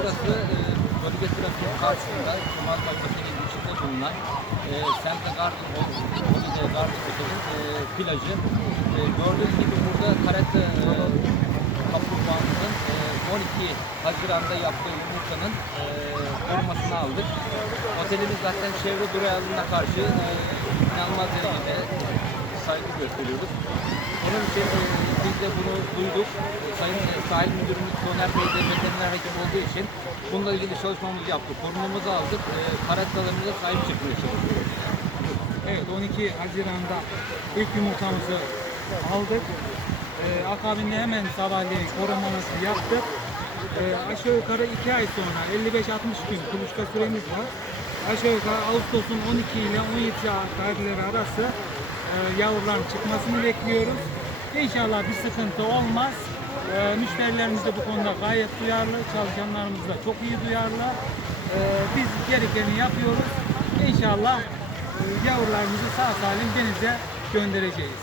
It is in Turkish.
burası e, bölge trafiği karşısında Kemalpaşa Otel'in içinde bulunan e, Santa Garden Holiday Garden Otel'in e, plajı. E, gördüğünüz gibi burada karate e, kaplumbağamızın e, 12 Haziran'da yaptığı yumurtanın e, korumasını aldık. Otelimiz zaten çevre duyarlılığına karşı e, inanılmaz derecede saygı gösteriyoruz. Onun için e, biz de bunu duyduk. E, Sayın e, Sahil Müdürümüz Soner Bey de veteriner hekim olduğu için bununla ilgili çalışmamızı yaptık. Korumamızı aldık. E, Karatalarımıza sahip çıkmaya. Evet 12 Haziran'da ilk yumurtamızı aldık. Ee, akabinde hemen sabahleyin korumamızı yaptık. Ee, aşağı yukarı 2 ay sonra 55-60 gün kuluçka süremiz var. Aşağı yukarı Ağustos'un 12 ile 17 tarihleri arası e, yavruların çıkmasını bekliyoruz. İnşallah bir sıkıntı olmaz. Ee, müşterilerimiz de bu konuda gayet duyarlı, çalışanlarımız da çok iyi duyarlı. Ee, biz gerekeni yapıyoruz. İnşallah e, yavrularımızı sağ salim denize göndereceğiz.